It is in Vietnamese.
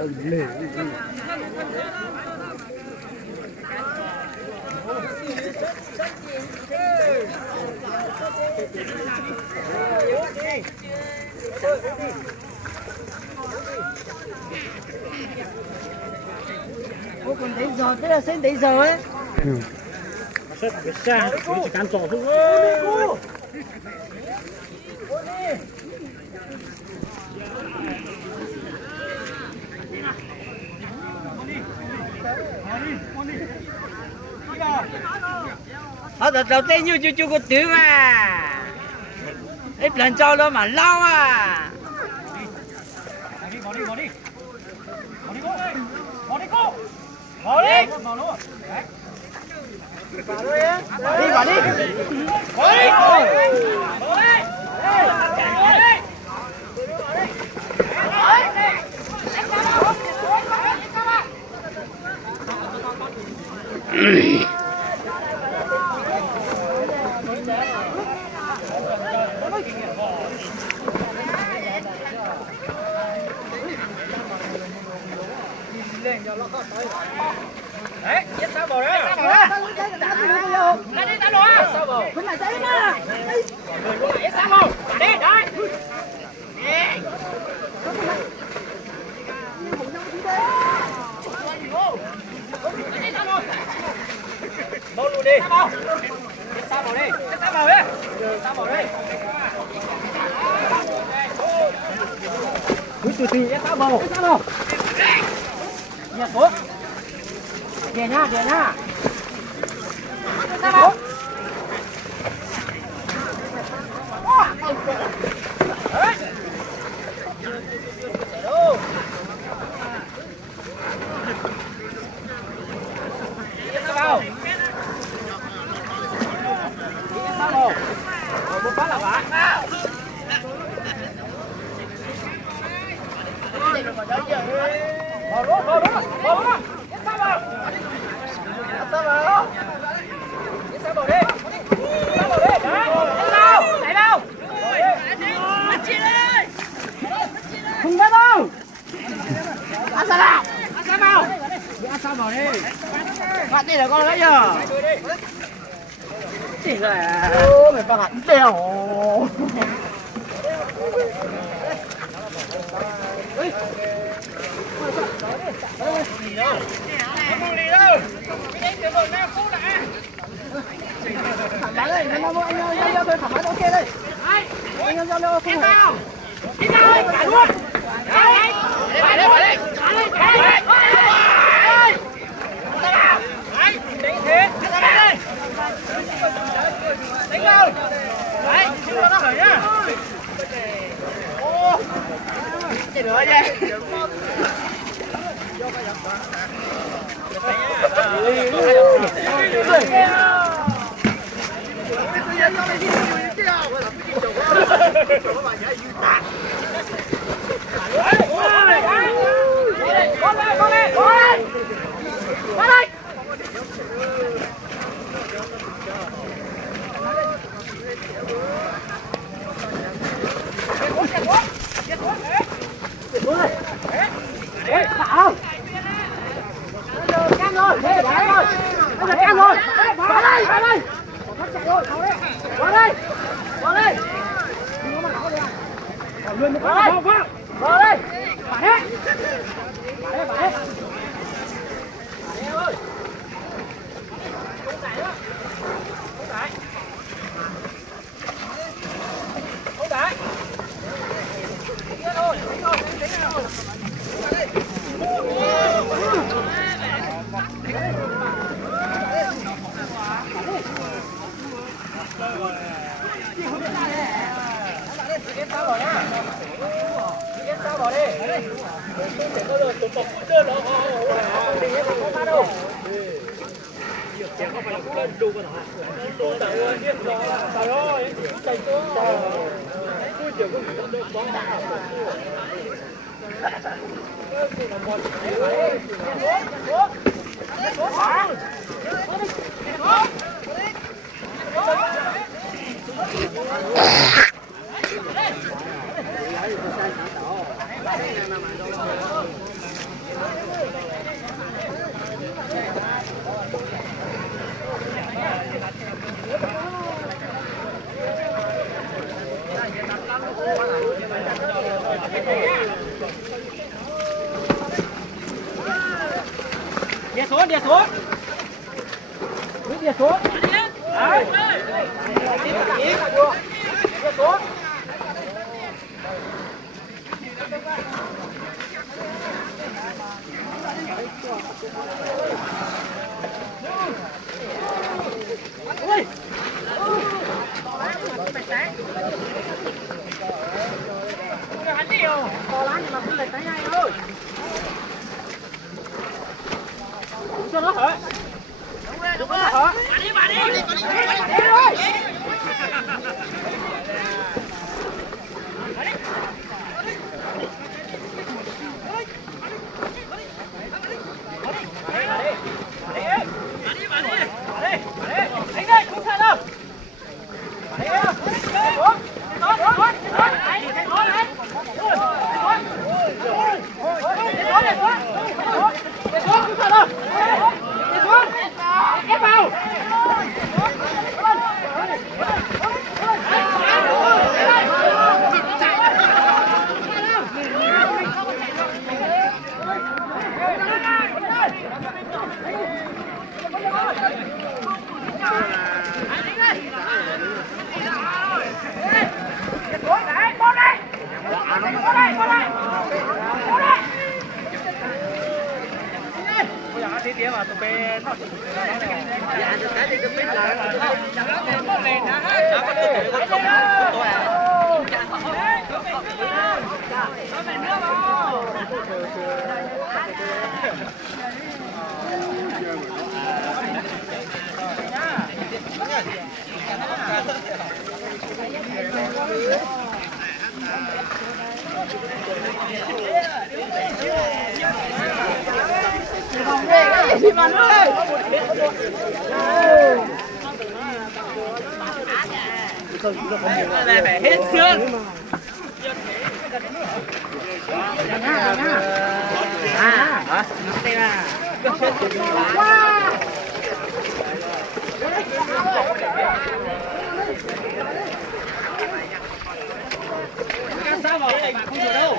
Ô còn đấy giờ, thế là xem đấy giờ ấy. Rất là xa, chỉ cán trỏ thôi. Đầu tiên như chưa có tiếng à. Ít lần cho nó mà lâu à. Bỏ đi cô. Bỏ đi. Đấy, giết sao bò đấy. Ra đi ta lùa. Sao bò? Không phải đấy mà. Giết sao bò? Đi, đấy. Bò lùa đi. Giết sao bò đi. Giết sao bò đi. Sao bò đi. Cứ từ từ giết sao bò. Giết sao bò. Nhẹ xuống. Đè nha. Sao bò. Một phát là phá. Bỏ luôn. Sao vào? Sao vào đi. Đấy đâu? Không biết đâu. Ăn sao vào đi. Bạn đi là con lấy giờ. Chỉ là mày bằng hẳn đèo. Không đi đâu. Cái đánh được rồi, nào phút đã. Thẳng bắn đây, anh giao thôi, thẳng bắn ok đây. Anh giao đâu không phải. Đi nào, cả luôn. Đấy. Phải đây. Đánh thế. Đánh đâu. Đấy, chứ nó hởi nhá. Ô. Để nữa vậy. Địa xuống, địa xuống. Địa xuống. Đấy. Địa xuống. Ui. Hắn nhiều. To lắm nhưng mà không lệch tới ngay thôi. Cho nó hả? Đúng rồi hả? Bà đi rồi. Đánh đây, không sao đâu. Ép vào. Tí tía mà tụi bé nó dạ được cái gì cũng biết là có lên đó ha có tụi tôi Chị Văn ơi. Này phải hết xương. Hả? Đây là. Sao vào đây không được đâu.